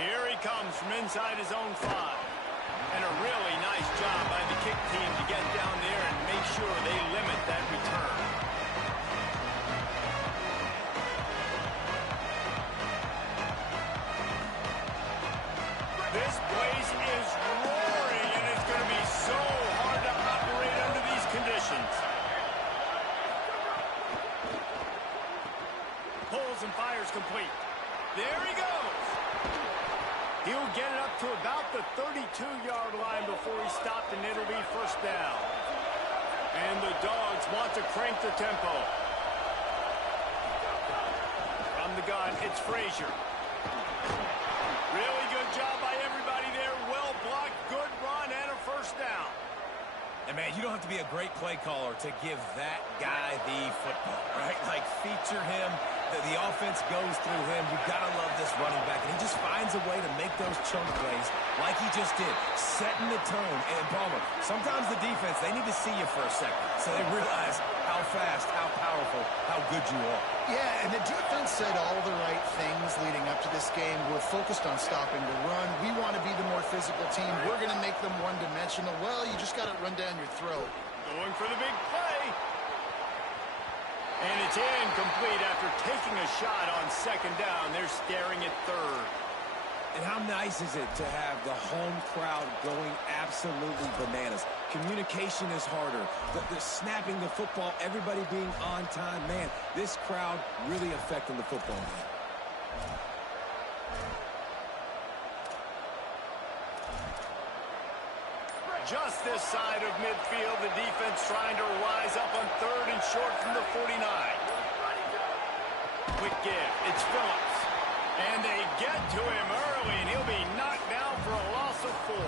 Here he comes from inside his own 5. And a really nice job by the kick team to get down there and make sure they limit that return. This place is roaring, and it's going to be so hard to operate under these conditions. Pulls and fires complete. There he goes. He'll get it up to about the 32-yard line before he's stopped, and it'll be first down. And the Dogs want to crank the tempo. From the gun, it's Frazier. Really good job by everybody there. Well blocked, good run, and a first down. And, man, you don't have to be a great play caller to give that guy the football, right? Like, feature him. The offense goes through him. You've got to love this running back. And he just finds a way to make those chunk plays like he just did, setting the tone. And, Palmer, sometimes the defense, they need to see you for a second so they realize how fast, how powerful, how good you are. Yeah, and the defense said all the right things leading up to this game. We're focused on stopping the run. We want to be the more physical team. We're going to make them one-dimensional. Well, you just got to run down your throat. Going for the big play. And it's incomplete after taking a shot on second down. They're staring at third. And how nice is it to have the home crowd going absolutely bananas? Communication is harder. The snapping the football, everybody being on time. Man, this crowd really affecting the football game. Just this side of midfield, the defense trying to rise up on third and short from the 49. Quick give. It's Phillips. And they get to him early, and he'll be knocked down for a loss of 4.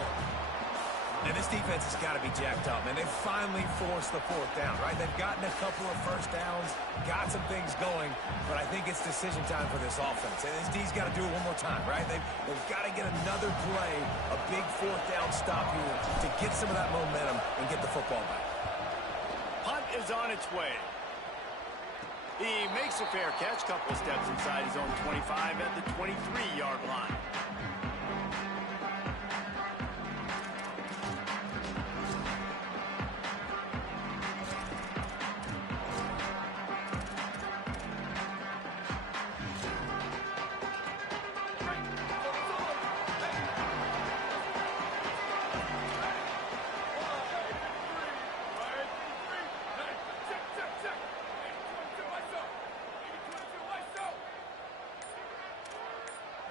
And this defense has got to be jacked up, and they've finally forced the 4th down, right? They've gotten a couple of first downs, got some things going, but I think it's decision time for this offense. And this D's got to do it one more time, right? They've got to get another play, a big 4th down stop here to get some of that momentum and get the football back. Punt is on its way. He makes a fair catch, couple of steps inside his own 25 at the 23-yard line.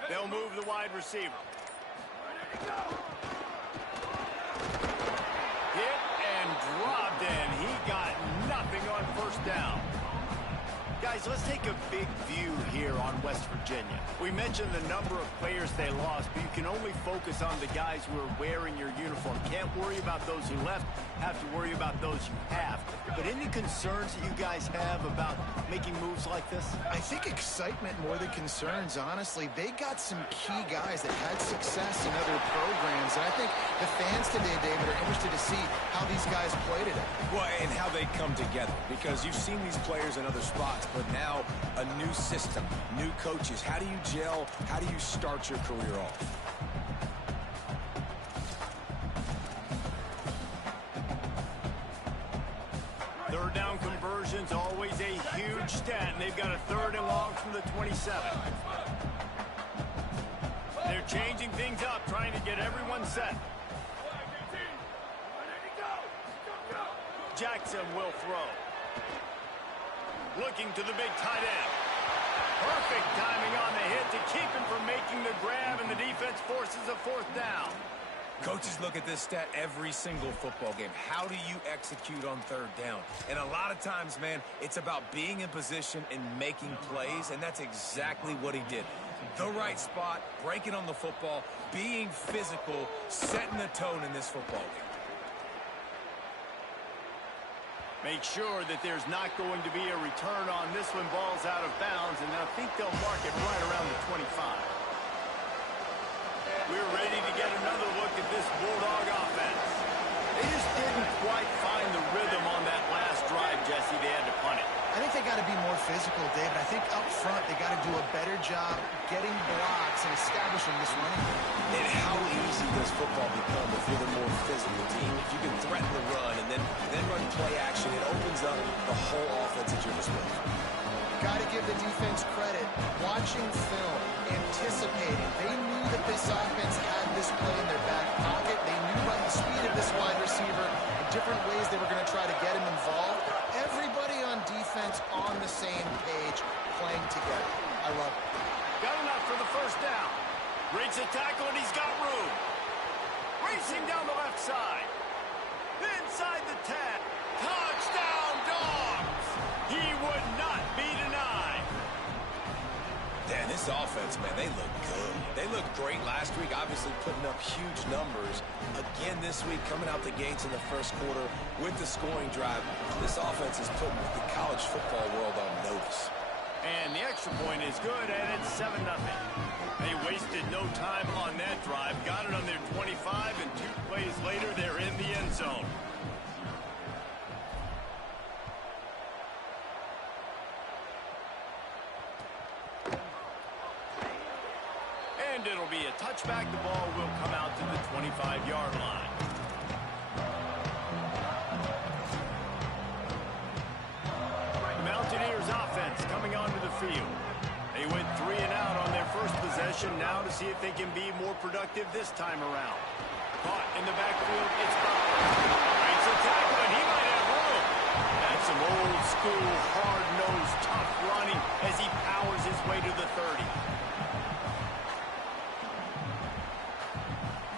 They'll move the wide receiver. Hit and dropped, and he got nothing on first down. Guys, let's take a big view here on West Virginia. We mentioned the number of players they lost, but you can only focus on the guys who are wearing your uniform. Can't worry about those who left, have to worry about those you have. But any concerns that you guys have about making moves like this? I think excitement more than concerns, honestly. They got some key guys that had success in other programs, and I think the fans today, David, are interested to see how these guys play today. Well, and how they come together, because you've seen these players in other spots, but now a new system, new coaches. How do you gel? How do you start your career off? Third down conversions, always a huge stat, and they've got a 3rd and long from the 27. They're changing things up, trying to get everyone set. Jackson will throw. Looking to the big tight end. Perfect timing on the hit to keep him from making the grab, and the defense forces a 4th down. Coaches look at this stat every single football game. How do you execute on 3rd down? And a lot of times, man, it's about being in position and making plays, and that's exactly what he did. The right spot, breaking on the football, being physical, setting the tone in this football game. Make sure that there's not going to be a return on this one. Ball's out of bounds, and I think they'll mark it right around the 25. We're ready to get another look at this Bulldog offense. They just didn't quite find the rhythm on that last drive, Jesse. They had to punt it. I think they got to be more physical, David. I think up front they got to do a better job getting blocks and establishing this running game. And how easy does football become if you're the more physical team? If you can threaten the run and then run play action, it opens up the whole offense at your disposal. Got to give the defense credit. Watching film, anticipating. They knew that this offense had this play in their back pocket. They knew by the speed of this wide receiver the different ways they were going to try to get him involved. Everybody on defense on the same page, playing together. I love it. Got enough for the first down. Breaks a tackle, and he's got room. Racing down the left side. Inside the 10. Touchdown, Dogs! He would not be denied. Dan, this offense, man, they look good. They looked great last week, obviously putting up huge numbers. Again this week, coming out the gates in the first quarter with the scoring drive. This offense is putting the college football world on notice. And the extra point is good, and it's 7-0. They wasted no time on that drive. Got it on their 25, and 2 plays later, they're in the end zone. And it'll be a touchback. The ball will come out to the 25-yard line. Mountaineers offense coming onto the field. They went 3 and out on their first possession. Now to see if they can be more productive this time around. Caught in the backfield. It's Butler. Breaks a tackle, and he might have room. That's some old school, hard-nosed, tough running as he powers his way to the 30.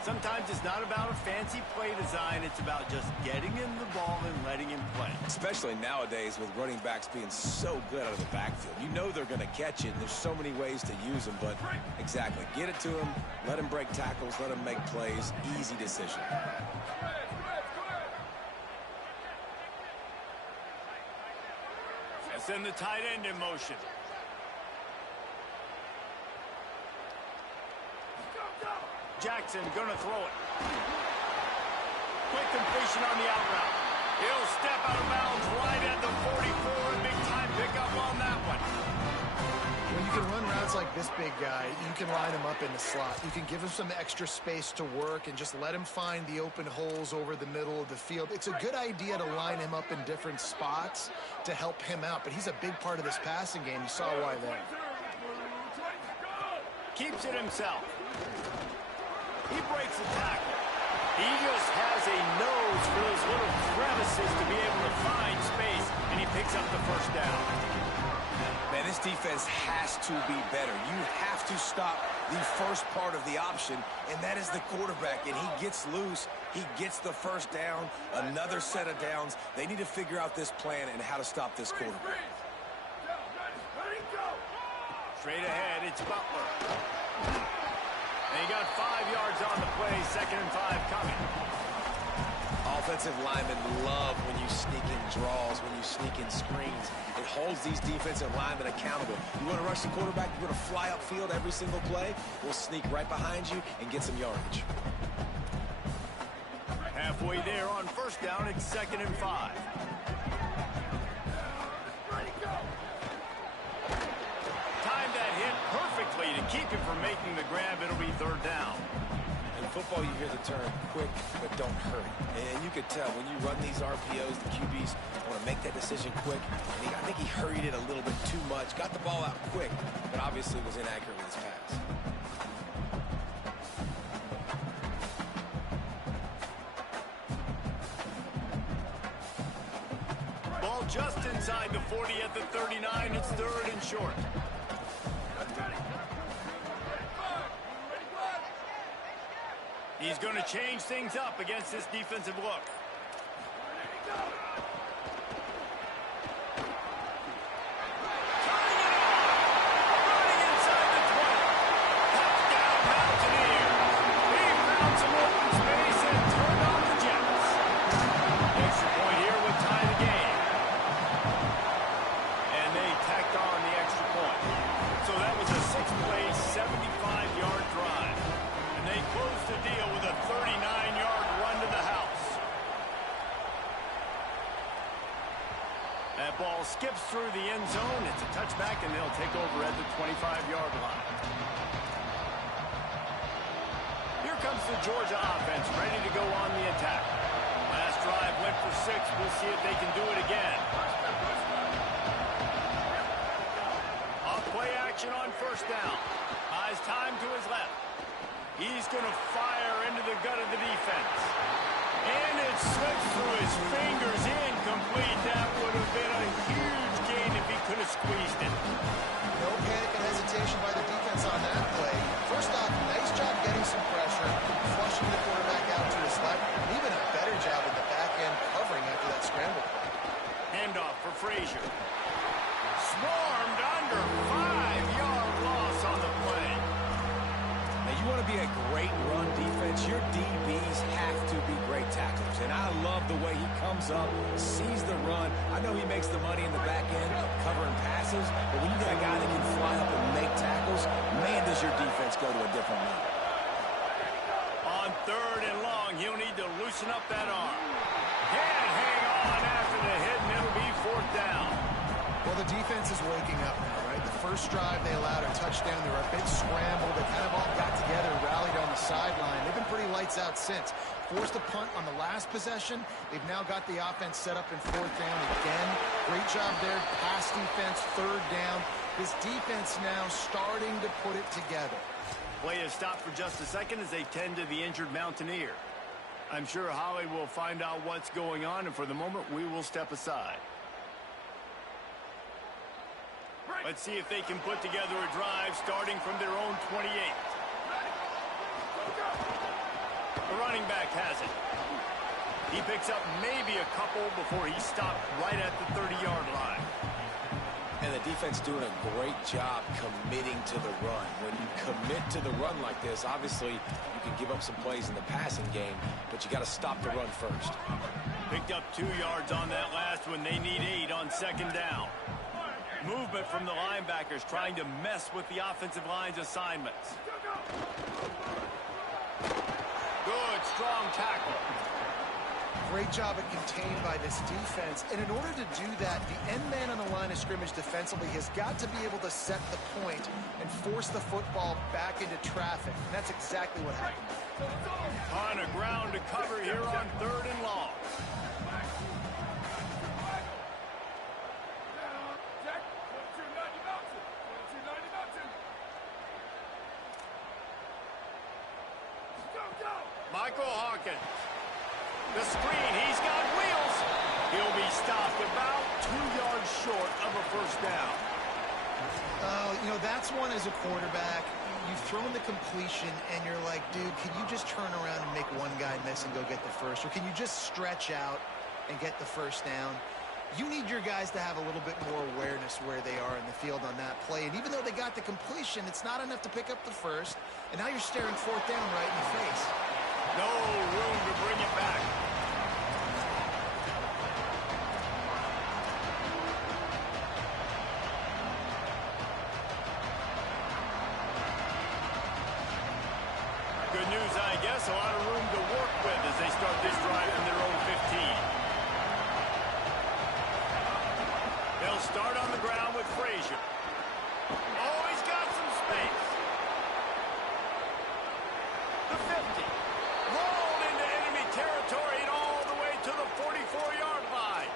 Sometimes it's not about a fancy play design. It's about just getting him the ball and letting him play. Especially nowadays with running backs being so good out of the backfield. You know they're going to catch it, and there's so many ways to use them. But exactly, get it to him, let him break tackles, let him make plays. Easy decision. Send the tight end in motion. Jackson gonna throw it. Quick completion on the out route. He'll step out of bounds right at the 44. A big time pickup on that one. When you can run routes like this big guy, you can line him up in the slot. You can give him some extra space to work and just let him find the open holes over the middle of the field. It's a good idea to line him up in different spots to help him out, but he's a big part of this passing game. You saw why there. Keeps it himself. He breaks the tackle. He just has a nose for those little crevices to be able to find space, and he picks up the first down. Man, this defense has to be better. You have to stop the first part of the option, and that is the quarterback. And he gets loose. He gets the first down, another set of downs. They need to figure out this plan and how to stop this quarterback. Straight ahead, it's Butler. And he got 5 yards on the play, 2nd and 5 coming. Offensive linemen love when you sneak in draws, when you sneak in screens. It holds these defensive linemen accountable. You want to rush the quarterback, you want to fly upfield every single play, we'll sneak right behind you and get some yardage. Halfway there on first down, it's 2nd and 5. Time that hit perfectly to keep him from making the grab. It'll be 3rd down. In football, you hear the term quick, but don't hurry. And you could tell when you run these RPOs, the QBs want to make that decision quick. And I think he hurried it a little bit too much, got the ball out quick, but obviously was inaccurate with his pass. Ball just inside the 40 at the 39. It's 3rd and short. He's going to change things up against this defensive look. Running inside the 20. Touchdown, Mountaineers. He found some open space and turned on the Jets. Extra point here would tie the game. And they tacked on the extra point. So that was a 6-play, 75-yard drive. They closed the deal with a 39-yard run to the house. That ball skips through the end zone. It's a touchback, and they'll take over at the 25-yard line. Here comes the Georgia offense, ready to go on the attack. Last drive went for 6. We'll see if they can do it again. Off play action on first down. Buys time to his left. He's going to fire into the gut of the defense. And it slips through his fingers, incomplete. That would have been a huge gain if he could have squeezed it. No panic and hesitation by the defense on that play. First off, nice job getting some pressure, flushing the quarterback out to his left, and even a better job in the back end covering after that scramble play. Handoff for Frazier. Swarmed under 5-yard loss on the play. Now, you want to be a great run defense, your DBs have to be great tacklers. And I love the way he comes up, sees the run. I know he makes the money in the back end covering passes, but when you got a guy that can fly up and make tackles, man, does your defense go to a different level. On 3rd and long, he'll need to loosen up that arm. Can't hang on after the hit, and it'll be 4th down. Well, the defense is waking up now, right? The first drive they allowed a touchdown. They were a bit scrambled. They kind of all got together, rallied on the sideline. They've been pretty lights out since. Forced a punt on the last possession. They've now got the offense set up in 4th down again. Great job there. Pass defense, 3rd down. This defense now starting to put it together. Play is stopped for just a second as they tend to the injured Mountaineer. I'm sure Holly will find out what's going on, and for the moment, we will step aside. Let's see if they can put together a drive starting from their own 28. The running back has it. He picks up maybe a couple before he stopped right at the 30-yard line. And the defense doing a great job committing to the run. When you commit to the run like this, obviously you can give up some plays in the passing game, but you got to stop the run first. Picked up 2 yards on that last one. They need 8 on 2nd down. Movement from the linebackers trying to mess with the offensive line's assignments. Good, strong tackle. Great job at contained by this defense. And in order to do that, the end man on the line of scrimmage defensively has got to be able to set the point and force the football back into traffic. And that's exactly what happened. On a ground to cover here on 3rd and long. Michael Hawkins. The screen, he's got wheels. He'll be stopped about 2 yards short of a 1st down. You know, that's one as a quarterback. You've thrown the completion, and you're like, dude, can you just turn around and make one guy miss and go get the first? Or can you just stretch out and get the 1st down? You need your guys to have a little bit more awareness where they are in the field on that play. And even though they got the completion, it's not enough to pick up the 1st. And now you're staring 4th down right in the face. No room to bring it back. Good news, I guess. A lot of room to work with as they start this drive from their own 15. They'll start on the ground with Frazier. Oh, he's got some space. The 50. Rolled into enemy territory and all the way to the 44-yard line.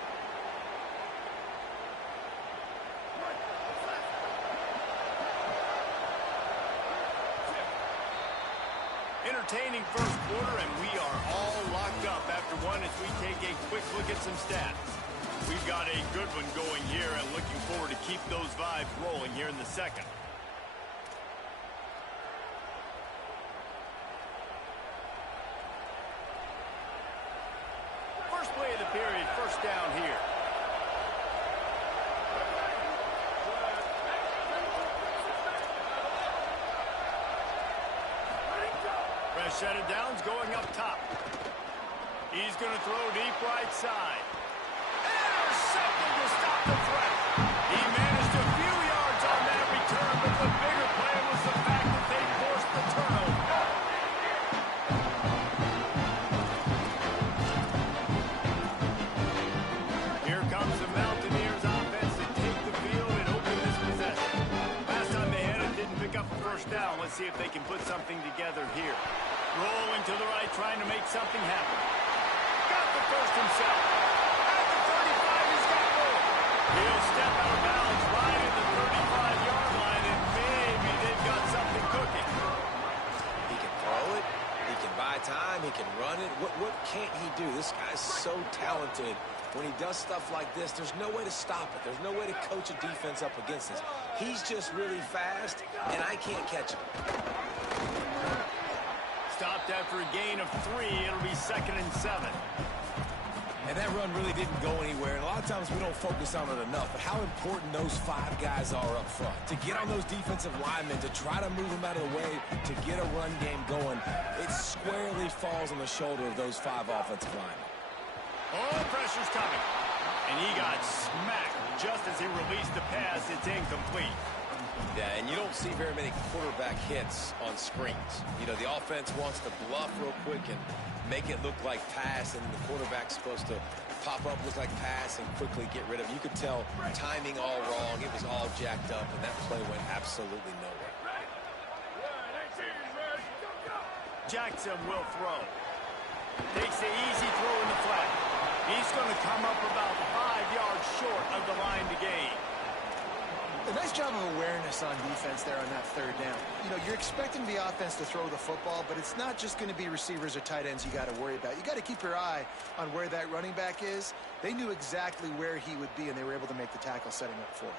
Entertaining first quarter, and we are all locked up after one as we take a quick look at some stats. We've got a good one going here and looking forward to keep those vibes rolling here in the second. First play of the period, 1st down here. Fresh set of downs going up top. He's going to throw deep right side. Intercepted to stop the threat. He managed a few yards on that return, but the bigger play was the fact that they forced the turnover. Here comes the Mountaineers see if they can put something together here. Rolling to the right, trying to make something happen. Got the first himself. At the 35, he's got more. He'll step out of bounds right at the 35-yard line, and maybe they've got something cooking. He can throw it. He can buy time. He can run it. What can't he do? This guy's so talented. When he does stuff like this, there's no way to stop it. There's no way to coach a defense up against this. He's just really fast, and I can't catch him. Stopped after a gain of 3. It'll be 2nd and 7. And that run really didn't go anywhere. And a lot of times we don't focus on it enough. But how important those 5 guys are up front. To get on those defensive linemen, to try to move them out of the way, to get a run game going, it squarely falls on the shoulder of those 5 offensive linemen. Oh, pressure's coming. And he got smacked just as he released the pass. It's incomplete. Yeah, and you don't see very many quarterback hits on screens. You know, the offense wants to bluff real quick and make it look like pass, and the quarterback's supposed to pop up, look like pass, and quickly get rid of it. You could tell timing all wrong. It was all jacked up, and that play went absolutely nowhere. Jackson will throw. Takes the easy throw in the flat. He's going to come up about 5 yards short of the line to gain. A nice job of awareness on defense there on that 3rd down. You know, you're expecting the offense to throw the football, but it's not just going to be receivers or tight ends you got to worry about. You got to keep your eye on where that running back is. They knew exactly where he would be, and they were able to make the tackle setting up 4th.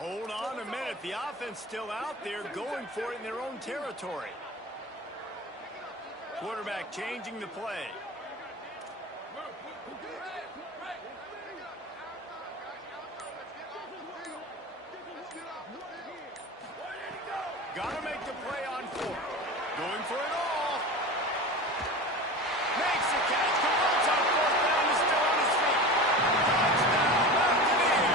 Hold on a minute. The offense still out there going for it in their own territory. Quarterback changing the play. Gotta make the play on 4th. Going for it all. Makes the catch. Converts on 4th down. Is still on his feet. Touchdown, Buccaneers.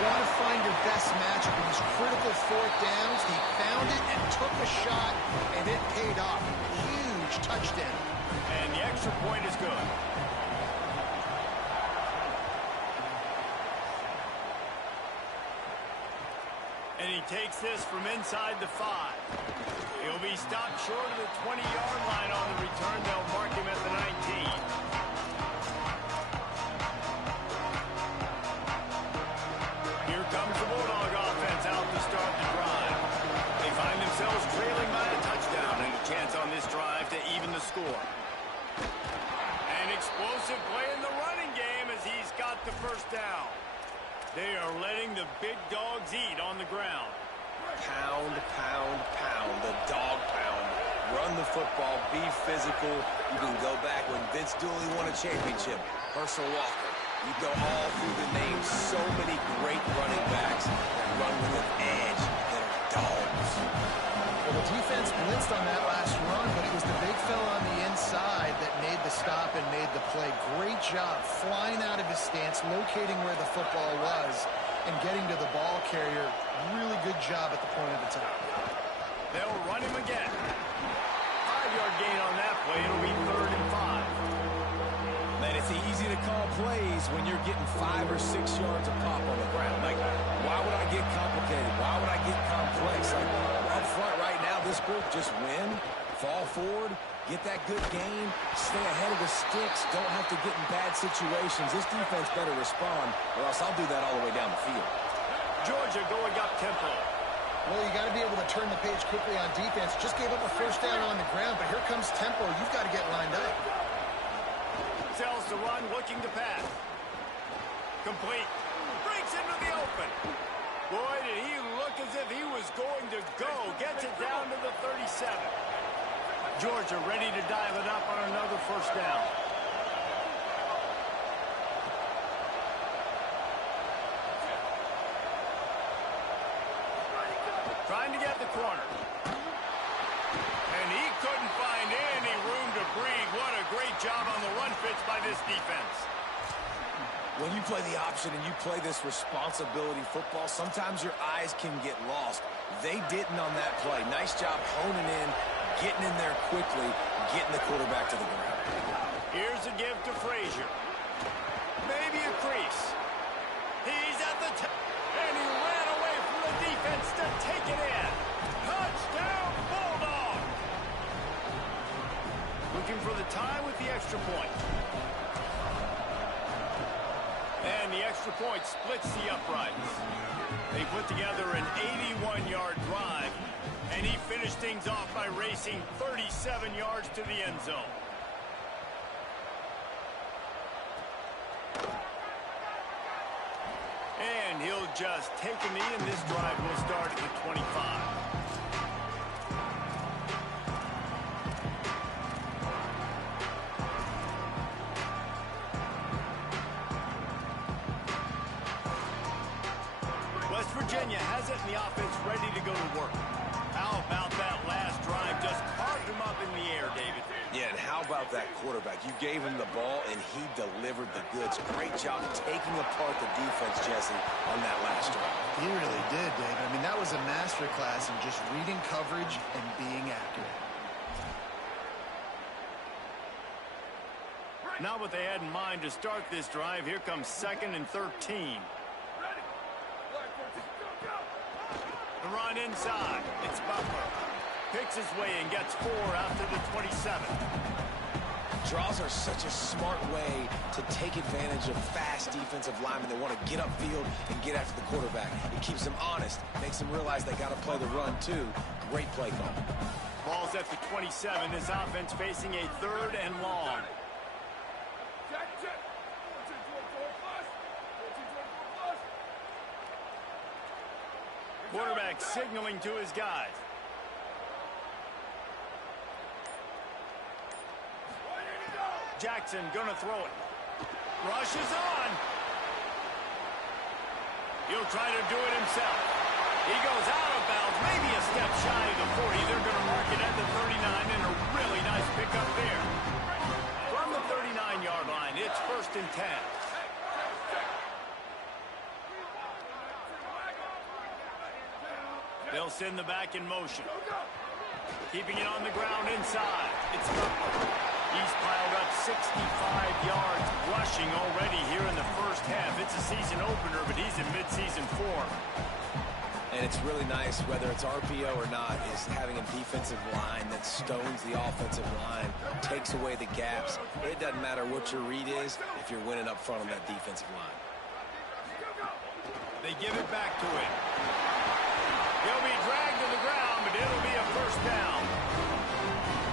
Want to find your best matchup in these critical 4th downs. He found it and took a shot, and it paid off. Huge touchdown. And the extra point is good. And he takes this from inside the 5. He'll be stopped short of the 20-yard line on the return. They'll mark him at the 19. Here comes the Bulldog offense out to start the drive. They find themselves trailing by a touchdown and a chance on this drive to even the score. An explosive play in the running game as he's got the first down. They are letting the big dogs eat on the ground. Pound, pound, pound, the dog pound. Run the football, be physical. You can go back when Vince Dooley won a championship. Herschel Walker. You go all through the names. So many great running backs that run with an edge that are dogs. Well, the defense blitzed on that last run, but it was the big fella on the inside that made the stop and made the play. Great job flying out of his stance, locating where the football was, and getting to the ball carrier. Really good job at the point of attack. They'll run him again. 5-yard gain on that play. It'll be 3rd and 5. Man, it's easy to call plays when you're getting 5 or 6 yards of pop on the ground. Like, why would I get complicated? Why would I get complex? Like, up front right now, this group just win, fall forward, get that good gain, stay ahead of the sticks, don't have to get in bad situations. This defense better respond, or else I'll do that all the way down the field. Georgia going up tempo. Well, you got to be able to turn the page quickly on defense. Just gave up a first down on the ground, but here comes tempo. You've got to get lined up. Sells the run, looking to pass. Complete. Breaks into the open. Boy, did he look as if he was going to go. Gets it down to the 37. Georgia ready to dial it up on another first down. Trying to get the corner. And he couldn't find any room to breathe. What a great job on the run fits by this defense. When you play the option and you play this responsibility football, sometimes your eyes can get lost. They didn't on that play. Nice job honing in, getting in there quickly, getting the quarterback to the ground. Here's a give to Frazier. Maybe a crease. He's at the top. And he ran away from the defense to take it in. Touchdown, Bulldog! Looking for the tie with the extra point. And the extra point splits the uprights. They put together an 81-yard drive, and he finished things off by racing 37 yards to the end zone. And he'll just take a knee, and this drive will start at the 25. West Virginia has it, and the offense ready to go to work. How about that last drive? Just carved him up in the air, David. Yeah, and how about that quarterback? You gave him the ball, and he delivered the goods. Great job taking apart the defense, Jesse, on that last drive. He really did, David. I mean, that was a masterclass in just reading coverage and being accurate. Not what they had in mind to start this drive. Here comes 2nd and 13. The run inside. It's Butler. Picks his way and gets 4 after the 27. Draws are such a smart way to take advantage of fast defensive linemen. They want to get upfield and get after the quarterback. It keeps them honest, makes them realize they got to play the run too. Great play call. Ball's at the 27. His offense facing a 3rd and long. Quarterback signaling to his guys. Jackson gonna throw it. Rush is on. He'll try to do it himself. He goes out of bounds, maybe a step shy of the 40. They're gonna mark it at the 39, and a really nice pickup there. From the 39-yard line, it's 1st and 10. They'll send the back in motion. Keeping it on the ground inside. It's Butler. He's piled up 65 yards rushing already here in the first half. It's a season opener, but he's in midseason form. And it's really nice, whether it's RPO or not, is having a defensive line that stones the offensive line, takes away the gaps. It doesn't matter what your read is if you're winning up front on that defensive line. They give it back to him. He'll be dragged to the ground, but it'll be a first down.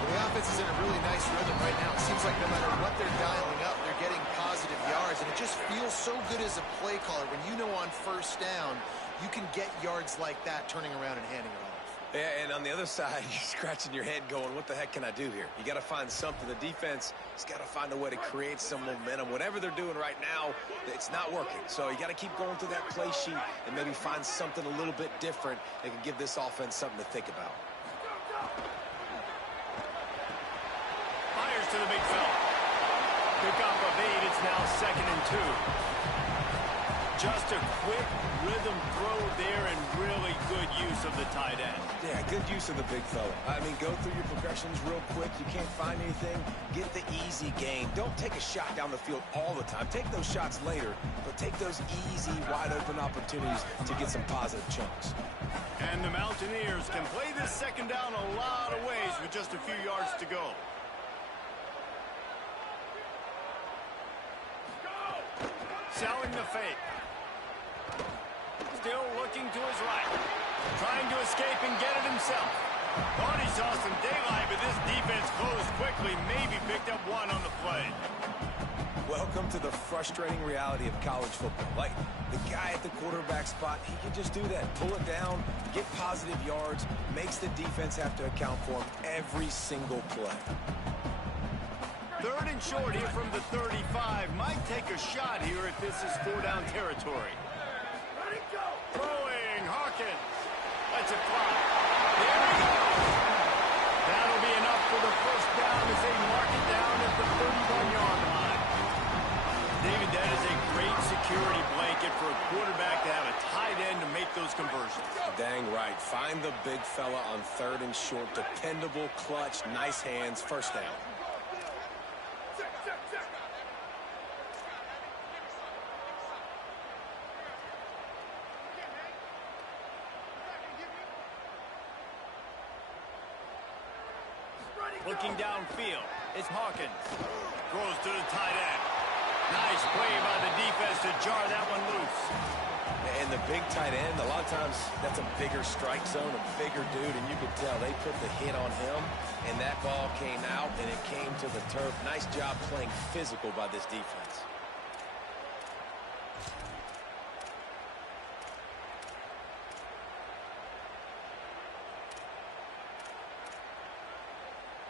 Well, the offense is in a really nice rhythm right now. It seems like no matter what they're dialing up, they're getting positive yards, and it just feels so good as a play caller when you know on first down you can get yards like that turning around and handing it off. Yeah, and on the other side, you're scratching your head going, what the heck can I do here? You got to find something. The defense has got to find a way to create some momentum. Whatever they're doing right now, it's not working. So you got to keep going through that play sheet and maybe find something a little bit different that can give this offense something to think about. Fires to the big fella. Pick up of 8. It's now 2nd and 2. Just a quick rhythm throw there and really good use of the tight end. Yeah, good use of the big fella. I mean, go through your progressions real quick. You can't find anything. Get the easy game. Don't take a shot down the field all the time. Take those shots later, but take those easy, wide-open opportunities to get some positive chunks. And the Mountaineers can play this 2nd down a lot of ways with just a few yards to go. Selling the fake. Still looking to his right. Trying to escape and get it himself. Thought he saw some daylight, but this defense closed quickly. Maybe picked up 1 on the play. Welcome to the frustrating reality of college football. Like, the guy at the quarterback spot, he can just do that. Pull it down, get positive yards, makes the defense have to account for him every single play. 3rd and short here from the 35. Might take a shot here if this is 4-down territory. Throwing, Hawkins. Lets it fly. There we go. That'll be enough for the first down as they mark it down at the 31-yard line. David, that is a great security blanket for a quarterback to have a tight end to make those conversions. Dang right. Find the big fella on 3rd and short. Dependable, clutch, nice hands, first down. Looking downfield, it's Hawkins. Throws to the tight end. Nice play by the defense to jar that one loose. And the big tight end, a lot of times that's a bigger strike zone, a bigger dude, and you could tell they put the hit on him, and that ball came out, and it came to the turf. Nice job playing physical by this defense.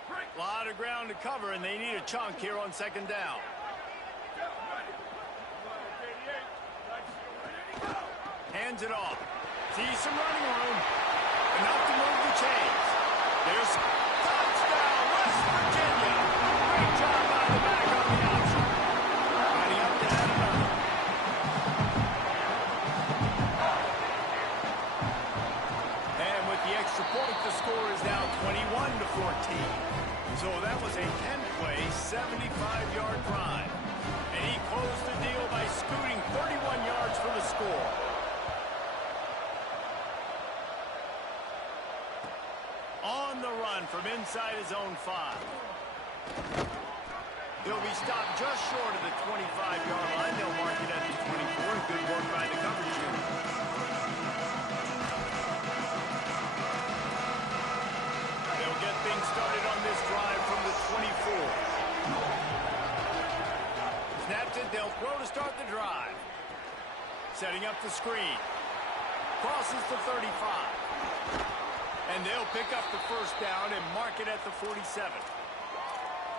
A lot of ground to cover, and they need a chunk here on 2nd down. Hands it off. Sees some running room. Enough to move the chains. There's touchdown, West Virginia. Great job by the back on the option. Lining up to add another. And with the extra point, the score is now 21-14. So that was a 10-play, 75-yard drive. And he closed the deal by scooting 31 yards for the score. On the run from inside his own 5. He'll be stopped just short of the 25-yard line. They'll mark it at the 24. Good work by the coverage unit. They'll get things started on this drive from the 24. Snaps it. They'll throw to start the drive. Setting up the screen. Crosses the 35. And they'll pick up the first down and mark it at the 47.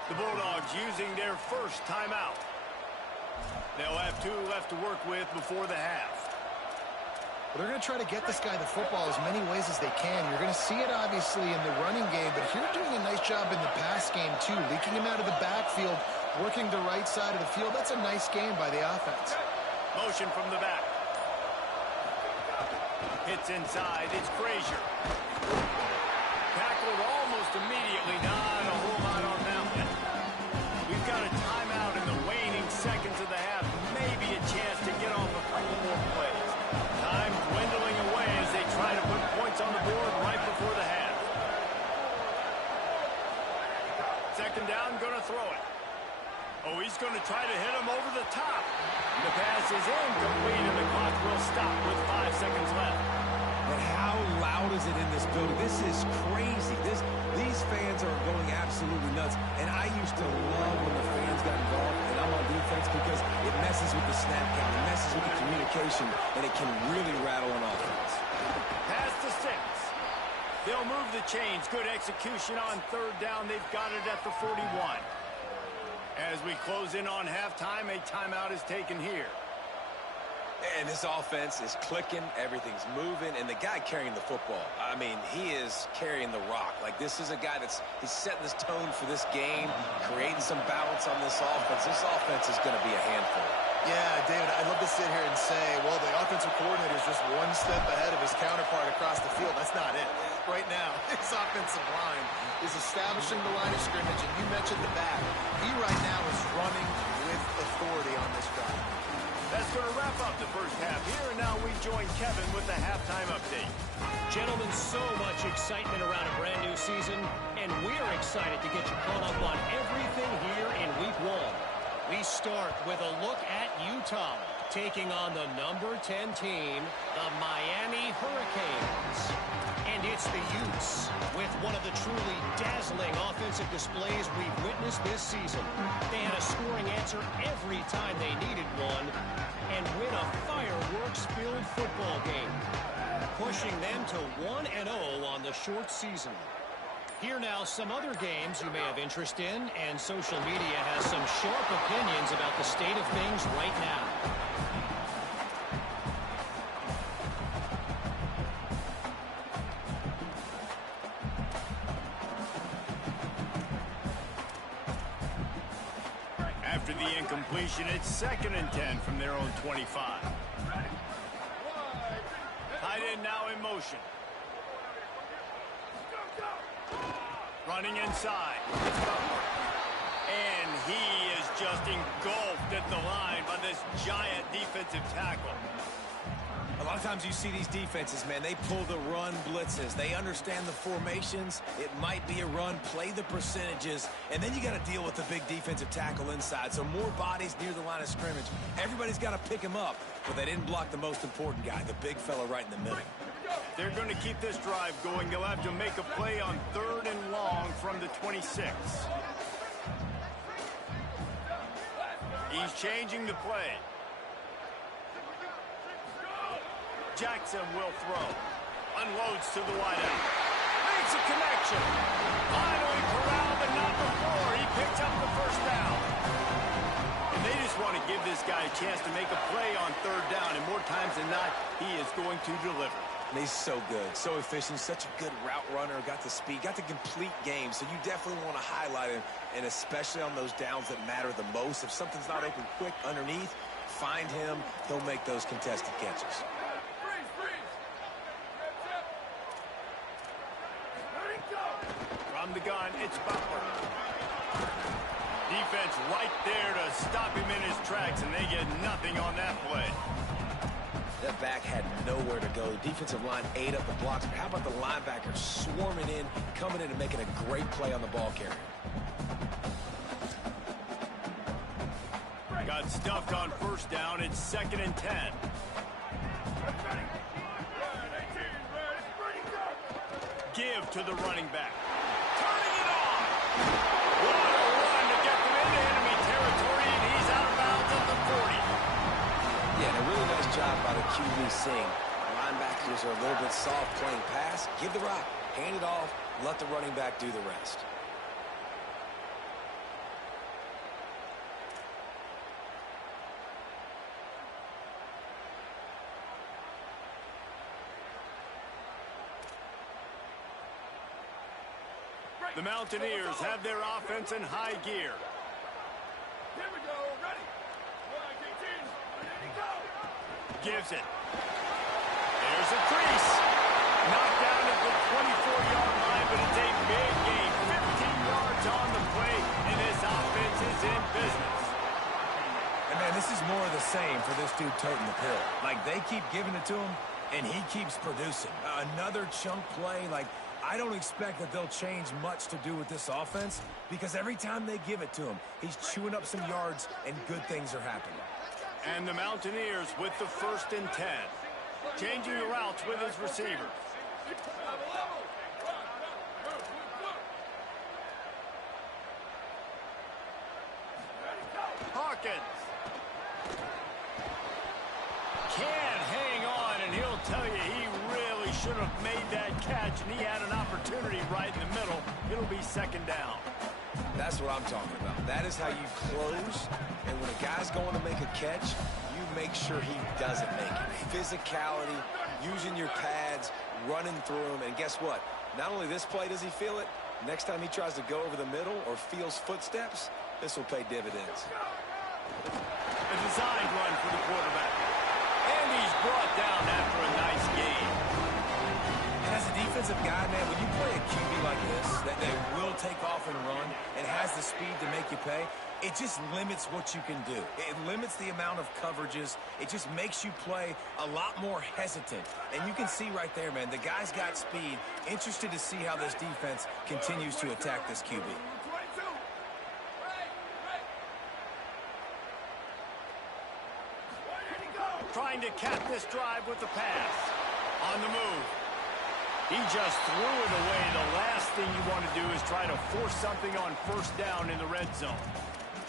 The Bulldogs using their first timeout. They'll have 2 left to work with before the half. Well, they're going to try to get this guy the football as many ways as they can. You're going to see it, obviously, in the running game, but here doing a nice job in the pass game, too. Leaking him out of the backfield, working the right side of the field. That's a nice game by the offense. Motion from the back. Hits inside. It's Frazier. Tackled almost immediately. Not a whole lot on that one. We've got a timeout in the waning seconds of the half. Maybe a chance to get off a couple more plays. Time dwindling away as they try to put points on the board right before the half. 2nd down, going to throw it. Oh, he's going to try to hit him over the top. The pass is incomplete, and the clock will stop with 5 seconds left. But how loud is it in this building? This is crazy. These fans are going absolutely nuts. And I used to love when the fans got involved, and I'm on defense because it messes with the snap count. It messes with the communication, and it can really rattle an offense. Pass to 6. They'll move the chains. Good execution on 3rd down. They've got it at the 41. As we close in on halftime, a timeout is taken here. And this offense is clicking, everything's moving, and the guy carrying the football, I mean, he is carrying the rock. Like, this is a guy he's setting this tone for this game, creating some balance on this offense. This offense is going to be a handful. Yeah, David, I'd love to sit here and say, well, the offensive coordinator is just one step ahead of his counterpart across the field. That's not it. Right now, his offensive line is establishing the line of scrimmage, and you mentioned the back. He right now is running with authority on this drive. That's going to wrap up the first half here, and now we join Kevin with the halftime update. Gentlemen, so much excitement around a brand new season, and we're excited to get you caught up on everything here in Week 1. We start with a look at Utah, taking on the number 10 team, the Miami Hurricanes. And it's the Utes with one of the truly dazzling offensive displays we've witnessed this season. They had a scoring answer every every time they needed one and win a fireworks-filled football game, pushing them to 1-0 on the short season. Here now, some other games you may have interest in, and social media has some sharp opinions about the state of things right now. After the incompletion, it's 2nd and 10 from their own 25. Tight end now in motion. Running inside. And he is just engulfed at the line by this giant defensive tackle. A lot of times you see these defenses, man, they pull the run blitzes. They understand the formations. It might be a run, play the percentages, and then you got to deal with the big defensive tackle inside. So more bodies near the line of scrimmage. Everybody's got to pick him up, but they didn't block the most important guy, the big fella right in the middle. They're going to keep this drive going. They'll have to make a play on 3rd and long from the 26. He's changing the play. Jackson will throw. Unloads to the wideout. Makes a connection. Finally corralled, but not before. He picks up the first down. And they just want to give this guy a chance to make a play on 3rd down. And more times than not, he is going to deliver. And he's so good, so efficient, such a good route runner, got the speed, got the complete game. So you definitely want to highlight him, and especially on those downs that matter the most. If something's not open quick underneath, find him. He'll make those contested catches. From the gun, it's Butler. Defense right there to stop him in his tracks, and they get nothing on that play. That back had nowhere to go. The defensive line ate up the blocks. But how about the linebacker swarming in, coming in and making a great play on the ball carrier? Got stuffed on 1st down. It's 2nd and 10. Give to the running back. Turning it on. What a run to get them into enemy territory, and he's out of bounds at the 40. Yeah, and a really nice job by the QB seeing. Linebackers are a little bit soft playing pass. Give the rock, hand it off, let the running back do the rest. The Mountaineers have their offense in high gear. Here we go, ready. 1, 18, Gives it. There's a crease. Knocked down at the 24-yard line, but it's a big game. 15 yards on the play, and this offense is in business. And, man, this is more of the same for this dude toting the pill. Like, they keep giving it to him, and he keeps producing. Another chunk play, like, I don't expect that they'll change much to do with this offense because every time they give it to him, he's chewing up some yards and good things are happening. And the Mountaineers with the 1st and 10. Changing the routes with his receivers. Hawkins. Can't hang on, and he'll tell you he really should have made that catch, and he had an opportunity right in the middle. It'll be 2nd down. That's what I'm talking about. That is how you close, and when a guy's going to make a catch, you make sure he doesn't make it. Physicality, using your pads, running through them, and guess what? Not only this play does he feel it, next time he tries to go over the middle or feels footsteps, this will pay dividends. A designed run for the quarterback. And he's brought down after a nice game. And as a defensive guy, man, when you play a QB like this, that will take off and run and has the speed to make you pay, it just limits what you can do. It limits the amount of coverages. It just makes you play a lot more hesitant. And you can see right there, man, the guy's got speed. Interested to see how this defense continues to attack this QB. Trying to cap this drive with the pass. On the move. He just threw it away. The last thing you want to do is try to force something on 1st down in the red zone.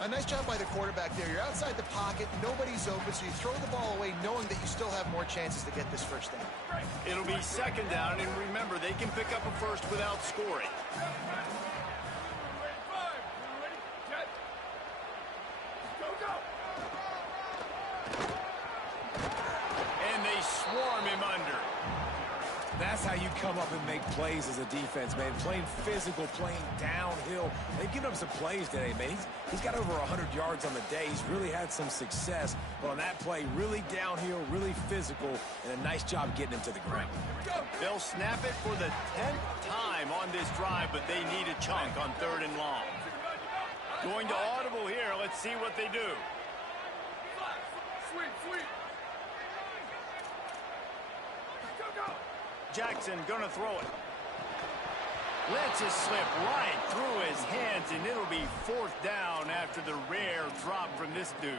A nice job by the quarterback there. You're outside the pocket, nobody's open, so you throw the ball away knowing that you still have more chances to get this first down. It'll be second down, and remember, they can pick up a first without scoring. And they swarm him under. That's how you come up and make plays as a defense, man. Playing physical, playing downhill. They've given up some plays today, man. He's got over 100 yards on the day. He's really had some success. But on that play, really downhill, really physical, and a nice job getting him to the ground. They'll snap it for the 10th time on this drive, but they need a chunk on 3rd and long. Going to audible here. Let's see what they do. Sweet. Go. Jackson gonna throw it. Lets it slip right through his hands, and it'll be 4th down after the rare drop from this dude.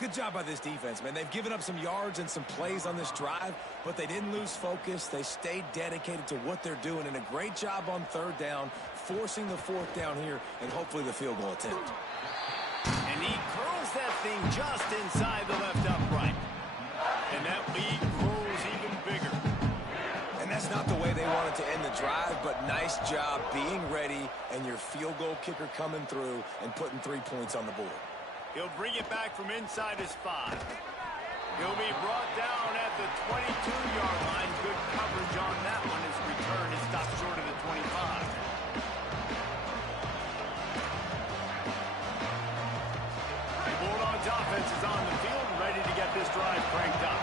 Good job by this defense, man. They've given up some yards and some plays on this drive, but they didn't lose focus. They stayed dedicated to what they're doing, and a great job on 3rd down, forcing the 4th down here, and hopefully the field goal attempt. And he curls that thing just inside the left upright. And that lead grows even bigger. And that's not the way they wanted to end the drive, but nice job being ready and your field goal kicker coming through and putting 3 points on the board. He'll bring it back from inside his 5. He'll be brought down at the 22-yard line. Good coverage on that one. His return is stopped short of the 25. The Bulldogs offense is on the field, ready to get this drive cranked up.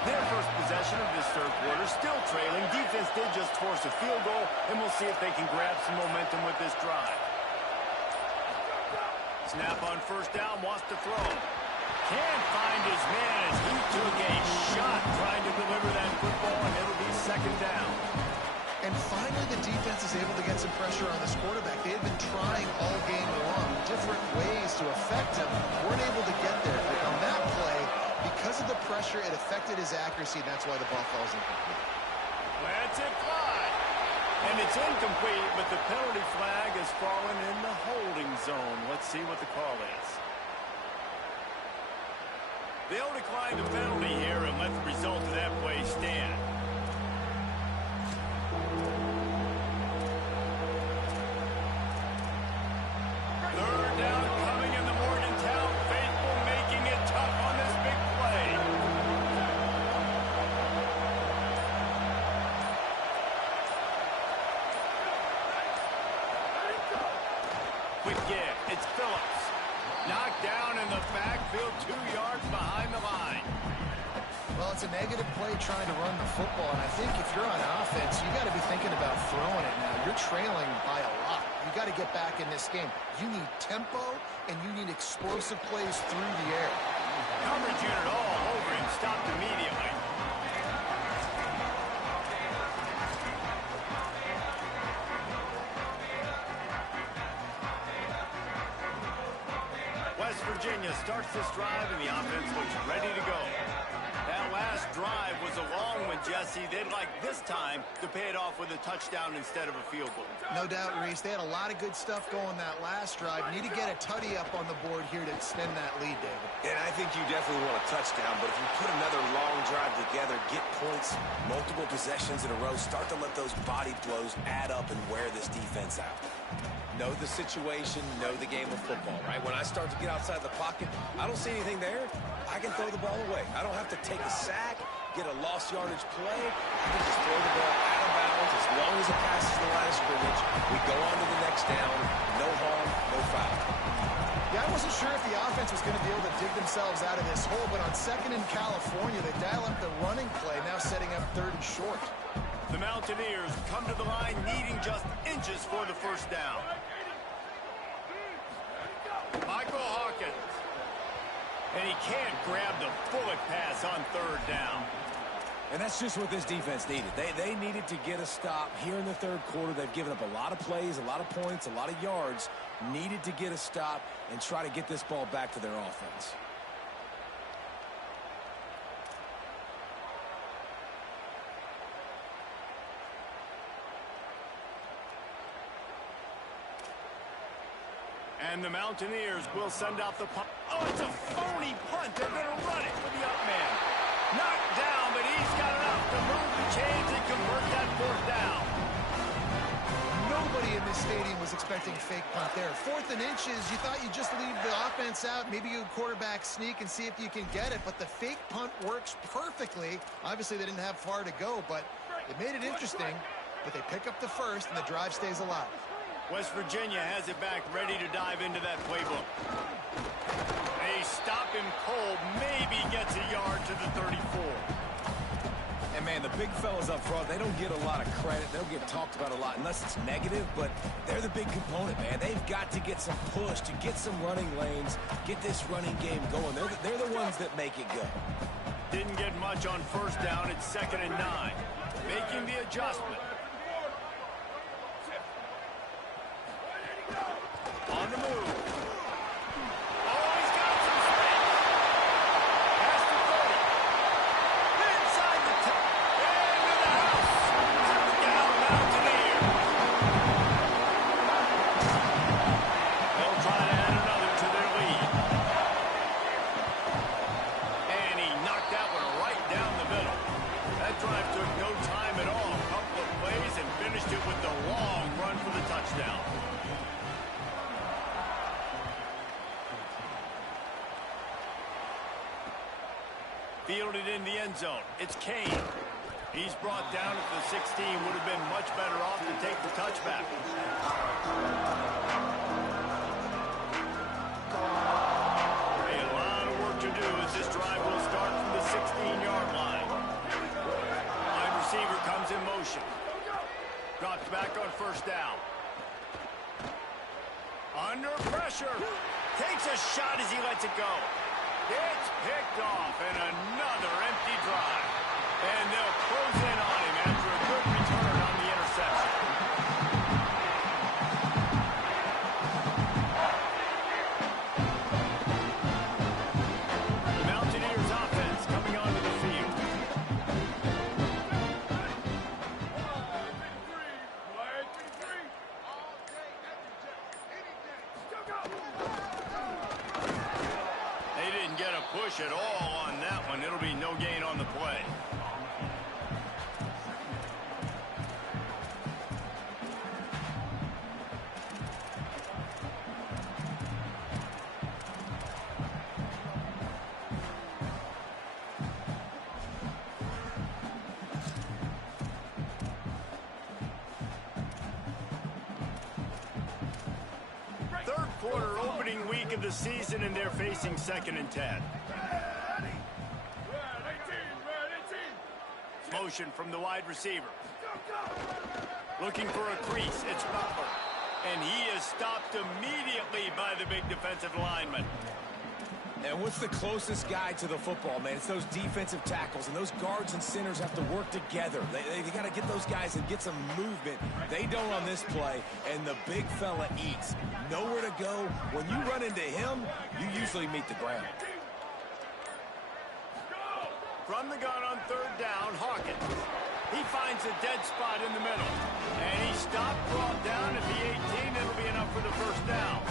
Their first possession of this 3rd quarter, still trailing. Defense did just force a field goal, and we'll see if they can grab some momentum with this drive. Snap on 1st down, wants to throw. Can't find his man as he took a shot trying to deliver that football, and it'll be 2nd down. And finally, the defense is able to get some pressure on this quarterback. They had been trying all game long, different ways to affect him. Weren't able to get there. But on that play, because of the pressure, it affected his accuracy, and that's why the ball falls incomplete. Lets it fly. And it's incomplete, but the penalty flag has fallen in the holding zone. Let's see what the call is. They'll decline the penalty here and let the result of that play stand. 3rd down coming in the Morgantown faithful, making it tough on this big play. Quick give. It's Phillips. Knocked down in the backfield, 2 yards behind the line. Well, it's a negative play trying to run the football, and I think if you're on offense, you got to be thinking about throwing it now. You're trailing by a lot. You got to get back in this game. You need tempo, and you need explosive plays through the air. Coverage unit all over him, stopped immediately. West Virginia starts this drive, and the offense looks ready to go. That last drive was a long one, Jesse. They'd like this time to pay it off with a touchdown instead of a field goal. No doubt, Reese. They had a lot of good stuff going that last drive. Need to get a tutty up on the board here to extend that lead, David. And I think you definitely want a touchdown, but if you put another long drive together, get points, multiple possessions in a row, start to let those body blows add up and wear this defense out. Know the situation, know the game of football, right? When I start to get outside the pocket, I don't see anything there. I can throw the ball away. I don't have to take a sack, get a lost yardage play. I can just throw the ball out of bounds as long as it passes the line of scrimmage. We go on to the next down. No harm, no foul. Yeah, I wasn't sure if the offense was going to be able to dig themselves out of this hole, but on 2nd in California, they dial up the running play, now setting up 3rd and short. The Mountaineers come to the line needing just inches for the 1st down. Michael Hawkins. And he can't grab the bullet pass on 3rd down. And that's just what this defense needed. They needed to get a stop here in the 3rd quarter. They've given up a lot of plays, a lot of points, a lot of yards. Needed to get a stop and try to get this ball back to their offense. And the Mountaineers will send out the punt. Oh, it's a phony punt. They're going to run it with the up man. Knocked down, but he's got enough to move the chains and convert that fourth down. Nobody in this stadium was expecting a fake punt there. 4th and inches, you thought you'd just leave the offense out. Maybe you quarterback sneak and see if you can get it, but the fake punt works perfectly. Obviously, they didn't have far to go, but it made it interesting. But they pick up the first, and the drive stays alive. West Virginia has it back, ready to dive into that playbook. They stop him cold, maybe gets a yard to the 34. And, man, the big fellas up front, they don't get a lot of credit. They'll get talked about a lot unless it's negative, but they're the big component, man. They've got to get some push, to get some running lanes, get this running game going. They're the ones that make it go. Didn't get much on first down. It's 2nd and 9. Making the adjustment. On the move. Oh, he's got some space. Past the 30. Inside the 10. Into the house. Touchdown, Mountaineers. They'll try to add another to their lead. And he knocked that one right down the middle. That drive took no time at all. A couple of plays and finished it with the long run for the touchdown. Fielded in the end zone. It's Kane. He's brought down at the 16. Would have been much better off to take the touchback. A lot of work to do as this drive will start from the 16-yard line. Wide receiver comes in motion. Drops back on first down. Under pressure. Takes a shot as he lets it go. It's picked off, and another empty drive. And they'll close in on him after a good return on the interception. The Mountaineers offense coming onto the field. Get a push at all on that one. It'll be no gain on the play. Third quarter opening week of the season, and they're facing 2nd and 10. Motion from the wide receiver. Looking for a crease. It's Butler. And he is stopped immediately by the big defensive lineman. And what's the closest guy to the football, man? It's those defensive tackles, and those guards and centers have to work together. They got to get those guys and get some movement. They don't on this play, and the big fella eats. Nowhere to go. When you run into him, you usually meet the ground. From the gun on third down, Hawkins. He finds a dead spot in the middle. And he stopped, brought down at the 18. It'll be enough for the first down.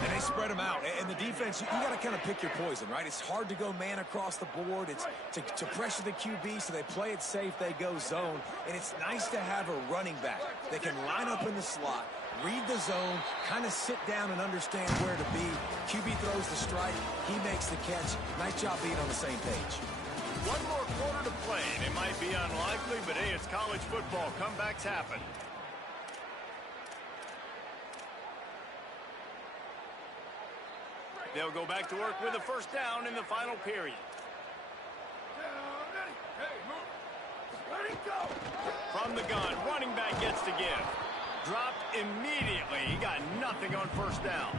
And they spread them out. And the defense, you got to kind of pick your poison, right? It's hard to go man across the board. It's to pressure the QB, so they play it safe, they go zone. And it's nice to have a running back that can line up in the slot, read the zone, kind of sit down and understand where to be. QB throws the strike, he makes the catch. Nice job being on the same page. One more quarter to play, and it might be unlikely, but hey, it's college football. Comebacks happen. They'll go back to work with a first down in the final period. From the gun, running back gets the give. Dropped immediately. He got nothing on first down.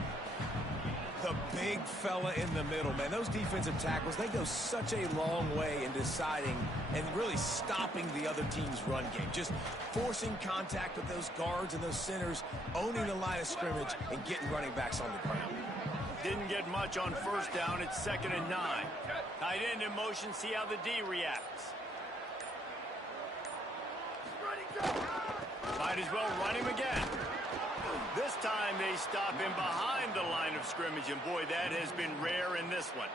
The big fella in the middle, man. Those defensive tackles, they go such a long way in deciding and really stopping the other team's run game. Just forcing contact with those guards and those centers, owning the line of scrimmage, and getting running backs on the ground. Didn't get much on first down. It's 2nd and 9. Tight end in motion. See how the D reacts. Might as well run him again. This time they stop him behind the line of scrimmage, and boy, that has been rare in this one.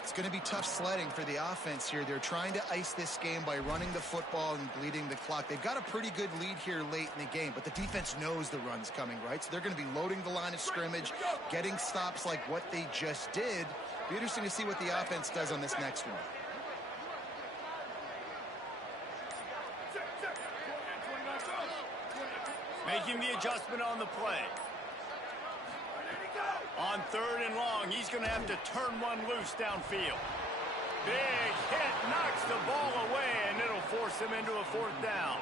It's going to be tough sledding for the offense here. They're trying to ice this game by running the football and bleeding the clock. They've got a pretty good lead here late in the game, but the defense knows the run's coming, right? So they're going to be loading the line of scrimmage, getting stops like what they just did. Be interesting to see what the offense does on this next one. Making the adjustment on the play. On 3rd and long, he's going to have to turn one loose downfield. Big hit, knocks the ball away, and it'll force him into a 4th down.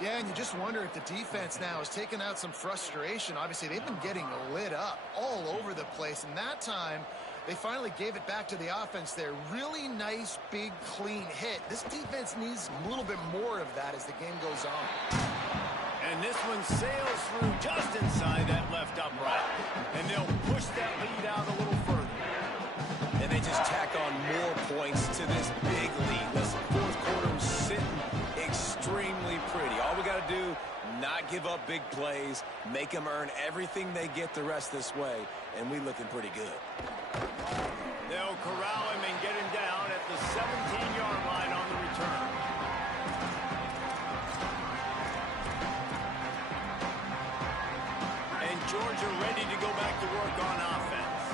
Yeah, and you just wonder if the defense now has taken out some frustration. Obviously, they've been getting lit up all over the place, and that time, they finally gave it back to the offense there. Really nice, big, clean hit. This defense needs a little bit more of that as the game goes on. And this one sails through just inside that left upright. And they'll push that lead out a little further. And they just tack on more points to this big lead. Listen, 4th quarter sitting extremely pretty. All we got to do, not give up big plays, make them earn everything they get the rest this way, and we looking pretty good. They'll corral him and get him down at the 17-yard line on the return. Georgia ready to go back to work on offense.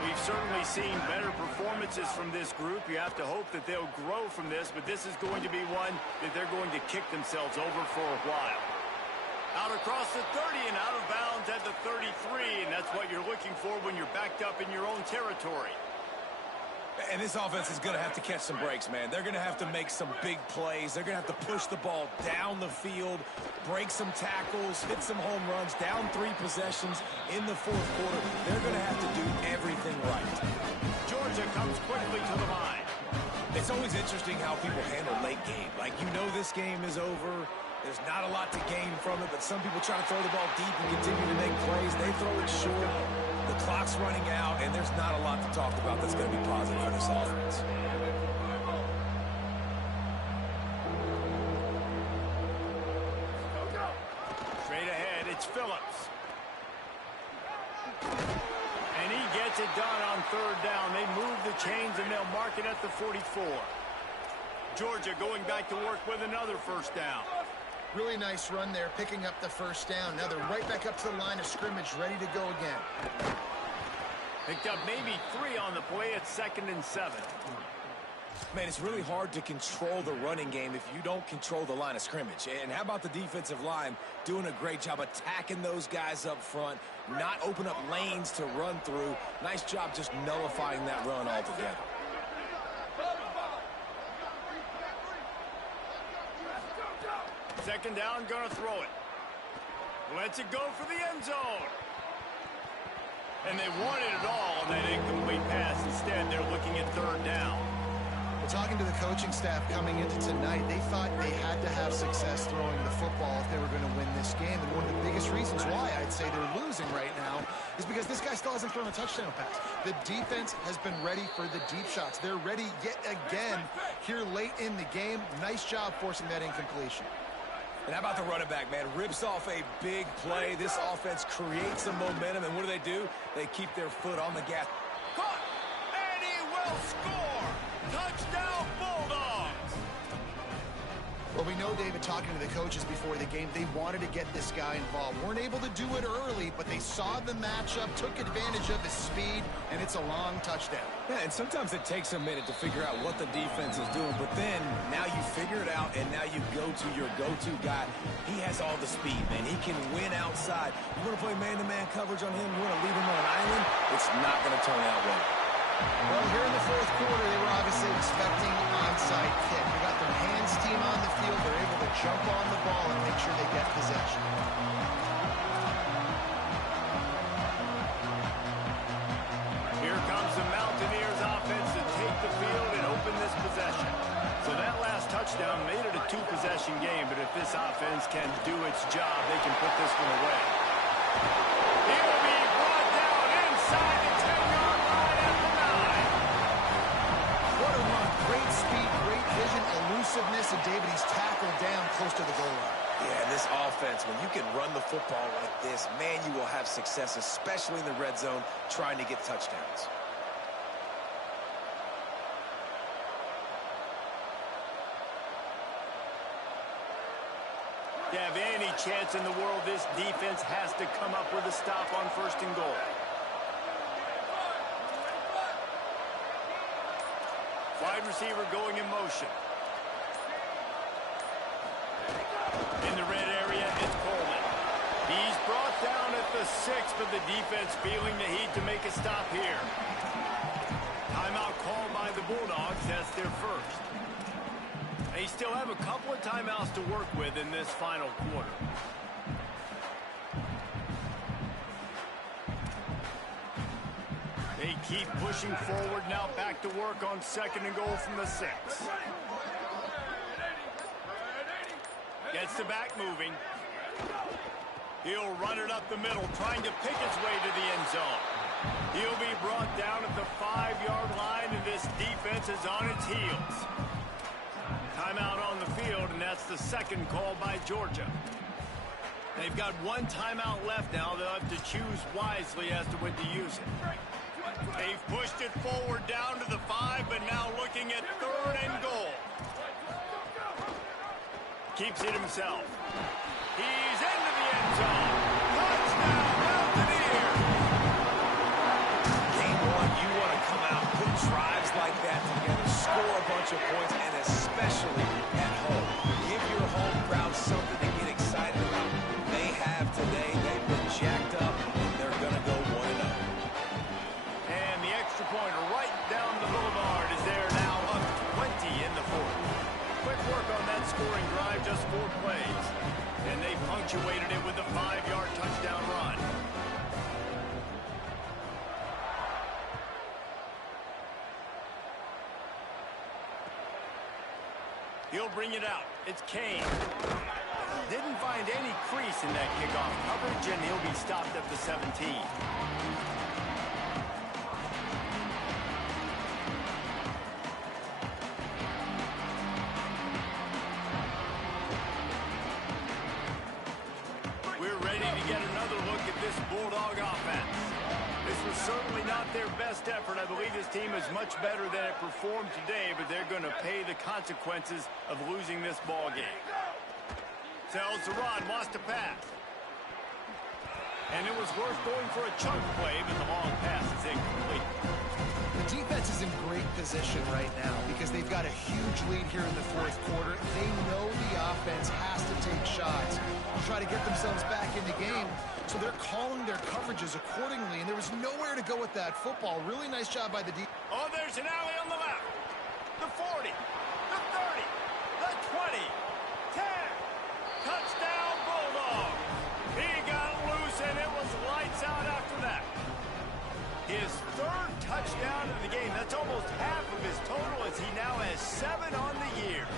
We've certainly seen better performances from this group. You have to hope that they'll grow from this, but this is going to be one that they're going to kick themselves over for a while. Out across the 30 and out of bounds at the 33, and that's what you're looking for when you're backed up in your own territory. And this offense is going to have to catch some breaks, man. They're going to have to make some big plays. They're going to have to push the ball down the field, break some tackles, hit some home runs, down 3 possessions in the 4th quarter. They're going to have to do everything right. Georgia comes quickly to the line. It's always interesting how people handle late game. Like, you know this game is over. There's not a lot to gain from it, but some people try to throw the ball deep and continue to make plays. They throw it short. The clock's running out, and there's not a lot to talk about that's going to be positive for this offense. Straight ahead, it's Phillips. And he gets it done on 3rd down. They move the chains, and they'll mark it at the 44. Georgia going back to work with another 1st down. Really nice run there, picking up the 1st down. Now they're right back up to the line of scrimmage, ready to go again. Picked up maybe 3 on the play at 2nd and 7. Man, it's really hard to control the running game if you don't control the line of scrimmage. And how about the defensive line doing a great job attacking those guys up front, not open up lanes to run through. Nice job just nullifying that run altogether. Second down, gonna throw it. Lets it go for the end zone. And they wanted it all on that incomplete pass. Instead, they're looking at 3rd down. Well, talking to the coaching staff coming into tonight, they thought they had to have success throwing the football if they were going to win this game. And one of the biggest reasons why I'd say they're losing right now is because this guy still hasn't thrown a touchdown pass. The defense has been ready for the deep shots. They're ready yet again here late in the game. Nice job forcing that incompletion. And how about the running back, man? Rips off a big play. This offense creates some momentum, and what do? They keep their foot on the gas. Caught! And he will score! Touchdown, Bulldogs! Well, we know, David, talking to the coaches before the game, they wanted to get this guy involved. Weren't able to do it early, but they saw the matchup, took advantage of his speed, and it's a long touchdown. Yeah, and sometimes it takes a minute to figure out what the defense is doing, but then now you figure it out, and now you go to your go-to guy. He has all the speed, man. He can win outside. You want to play man-to-man coverage on him? You want to leave him on an island? It's not going to turn out well. Well, here in the 4th quarter, they were obviously expecting an onside kick. They got their hands team on the field. They're able to jump on the ball and make sure they get possession. Here comes the Mountaineers offense to take the field and open this possession. So that last touchdown made it a 2-possession game, but if this offense can do its job, they can put this one away. He'll be brought down inside the 10-yard line at the 9. What a run. Great speed, great vision, elusiveness, and David, he's tackled down close to the goal line. Yeah, this offense, when you can run the football like this, man, you will have success, especially in the red zone, trying to get touchdowns. To have any chance in the world, this defense has to come up with a stop on 1st and goal. Wide receiver going in motion. In the red area, it's Coleman. He's brought down at the 6, but the defense feeling the heat to make a stop here. Timeout called by the Bulldogs. That's their first. They still have a couple of timeouts to work with in this final quarter. They keep pushing forward now, back to work on 2nd and goal from the 6. Gets the back moving. He'll run it up the middle, trying to pick his way to the end zone. He'll be brought down at the 5-yard line, and this defense is on its heels. Timeout on the field, and that's the 2nd call by Georgia. They've got 1 timeout left now. They'll have to choose wisely as to when to use it. They've pushed it forward down to the 5, but now looking at 3rd and goal. Keeps it himself. He's into the end zone. Touchdown, Mountaineers! Game 1, you want to come out, put drives like that together, score a bunch of points, and especially at home. Give your home crowd something to get excited about. They have today. They've been jacked up, and they're going to go 1-0. And the extra point right down the boulevard is there now, up 20 in the 4th. Quick work on that scoring drive, just 4 plays. And they punctuated it with a 5-yard touchdown run. He'll bring it out. It's Kane. Didn't find any crease in that kickoff coverage, and he'll be stopped at the 17. We're ready to get another look at this Bulldog offense. This was certainly not their best effort. I believe this team is much better than it performed today, but they're going to pay the consequences of losing this ball game. Tells the run, wants to pass. And it was worth going for a chunk play, but the long pass is incomplete. The defense is in great position right now because they've got a huge lead here in the 4th quarter. They know the offense has to take shots to try to get themselves back in the game. So they're calling their coverages accordingly, and there was nowhere to go with that football. Really nice job by the defense. Oh, there's an alley on the left. The 40, the 30, the 20, 10. Touchdown, Bulldog. He got loose, and it was lights out after that. His 3rd touchdown of the game. That's almost half of his total, as he now has 7 on the year.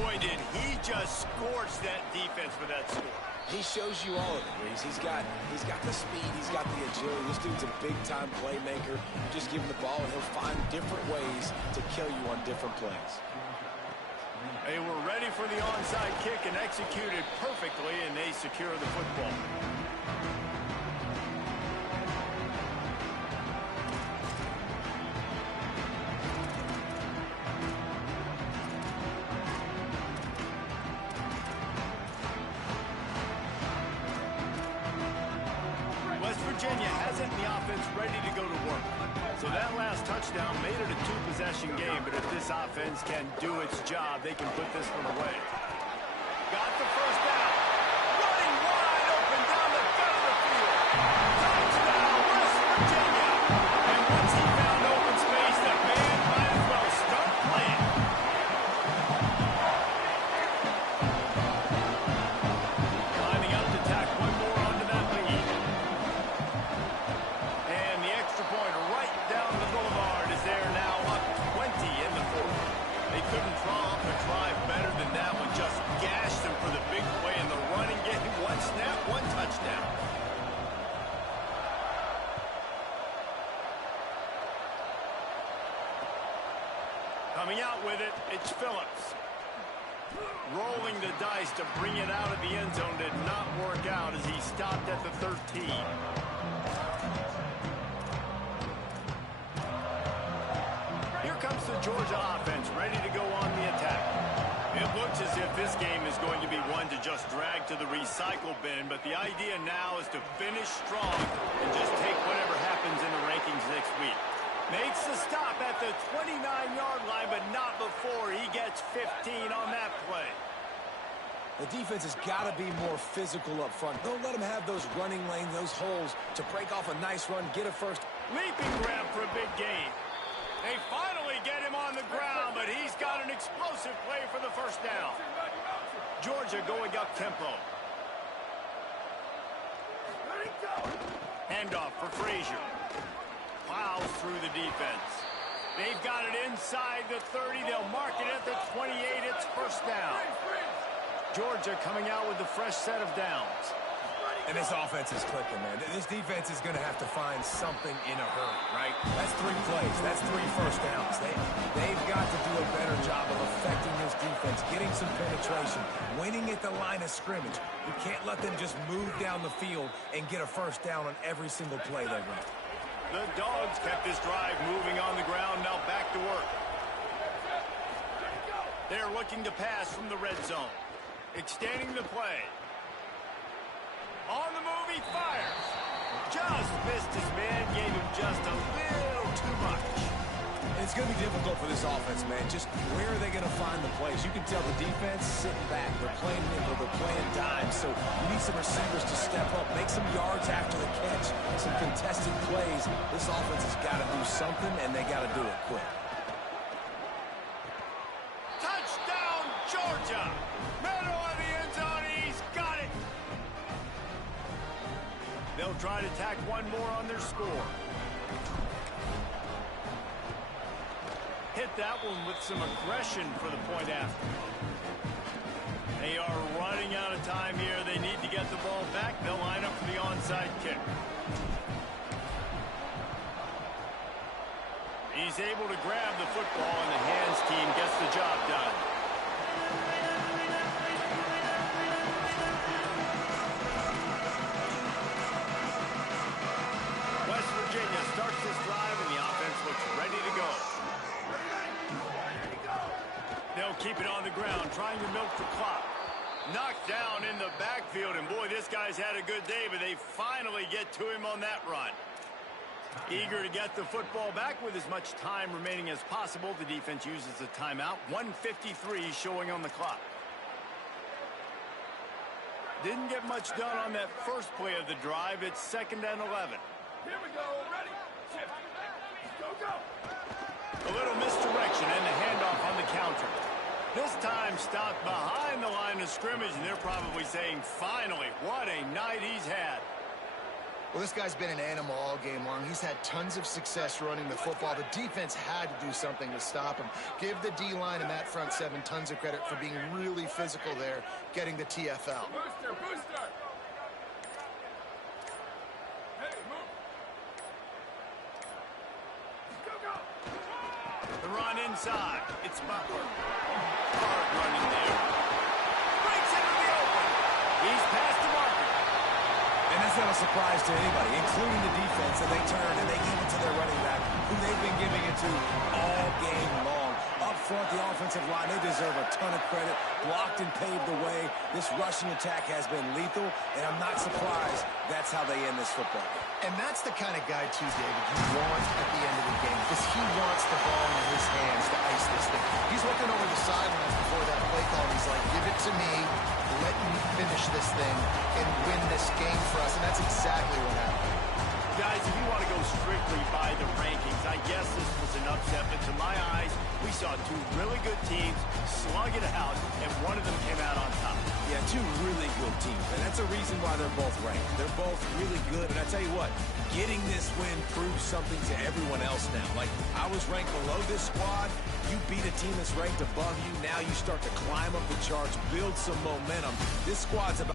Boy, did he just scorch that defense for that score. He shows you all of it, Reese. He's got the speed, he's got the agility. This dude's a big-time playmaker. Just give him the ball, and he'll find different ways to kill you on different plays. They were ready for the onside kick and executed perfectly, and they secure the football. Virginia hasn't the offense ready to go to work. So that last touchdown made it a 2-possession game, but if this offense can do its job, they can put this one away. Got the first down. Running wide open down the gut of the field. Touchdown, West Virginia. And once he found open space, the man might as well start playing. Lining up to tack one more onto that lead. And the extra point right down the boulevard is there now, up 20 in the 4th. They couldn't draw up a drive better than that one. Just gashed them for the big play in the running game. One snap, one touchdown. Coming out with it, it's Phillips. Rolling the dice to bring it out of the end zone did not work out as he stopped at the 13. Here comes the Georgia offense, ready to go on the attack. It looks as if this game is going to be one to just drag to the recycle bin, but the idea now is to finish strong and just take whatever happens in the rankings next week. Makes the stop at the 29-yard line, but not before he gets 15 on that play. The defense has got to be more physical up front. Don't let them have those running lanes, those holes to break off a nice run, get a first. Leaping grab for a big gain. They finally get him on the ground, but he's got an explosive play for the first down. Georgia going up tempo. Handoff for Frazier. Plows through the defense. They've got it inside the 30. They'll mark it at the 28. It's first down. Georgia coming out with a fresh set of downs. And this offense is clicking, man. This defense is going to have to find something in a hurry, right? That's 3 plays. That's 3 first downs. They've got to do a better job of affecting this defense, getting some penetration, winning at the line of scrimmage. You can't let them just move down the field and get a first down on every single play they run. The Dogs kept this drive moving on the ground, now back to work. They're looking to pass from the red zone. Extending the play. On the move, he fires. Just missed his man, gave him just a little too much. It's going to be difficult for this offense, man. Just where are they going to find the plays? You can tell the defense sitting back. They're playing nickel, they're playing dime. So you need some receivers to step up, make some yards after the catch, some contested plays. This offense has got to do something, and they got to do it quick. Touchdown, Georgia! Middle of the end zone, he's got it! They'll try to tack one more on their score. Hit that one with some aggression for the point after. They are running out of time here. They need to get the ball back. They'll line up for the onside kick. He's able to grab the football, and the hands team gets the job done. West Virginia starts this drive, and the offense looks ready to go. They'll keep it on the ground, trying to milk the clock. Knocked down in the backfield, and boy, this guy's had a good day, but they finally get to him on that run. Eager to get the football back with as much time remaining as possible. The defense uses a timeout. 1:53 showing on the clock. Didn't get much done on that first play of the drive. It's 2nd and 11. Here we go. Ready. Shift. Go, go. A little misdirection and the handoff on the counter. This time stopped behind the line of scrimmage, and they're probably saying, finally, what a night he's had. Well, this guy's been an animal all game long. He's had tons of success running the football. The defense had to do something to stop him. Give the D-line and that front seven tons of credit for being really physical there, getting the TFL. Booster, booster. Hey, move. Go, go. The run inside. It's Butler. Hard running there. Breaks into the open. He's past the marker. And that's not a surprise to anybody, including the defense, and they turn and they give it to their running back, who they've been giving it to all game long. Up front, the offensive line, they deserve a ton of credit. Blocked and paved the way. This rushing attack has been lethal, and I'm not surprised that's how they end this football game. And that's the kind of guy, too, David, you want at the end of the game, because he wants the ball in his hands to ice this thing. He's looking over the sidelines before that play call, and he's like, give it to me, let me finish this thing, and win this game for us, and that's exactly what happened. Guys, if you want to go strictly by the rankings, I guess this was an upset, but to my eyes, we saw two really good teams slug it out, and one of them came out on top. Yeah, two really good teams, and that's a reason why they're both ranked. They're both really good, and I tell you what, getting this win proves something to everyone else now. Like, I was ranked below this squad. You beat a team that's ranked above you. Now you start to climb up the charts, build some momentum. This squad's about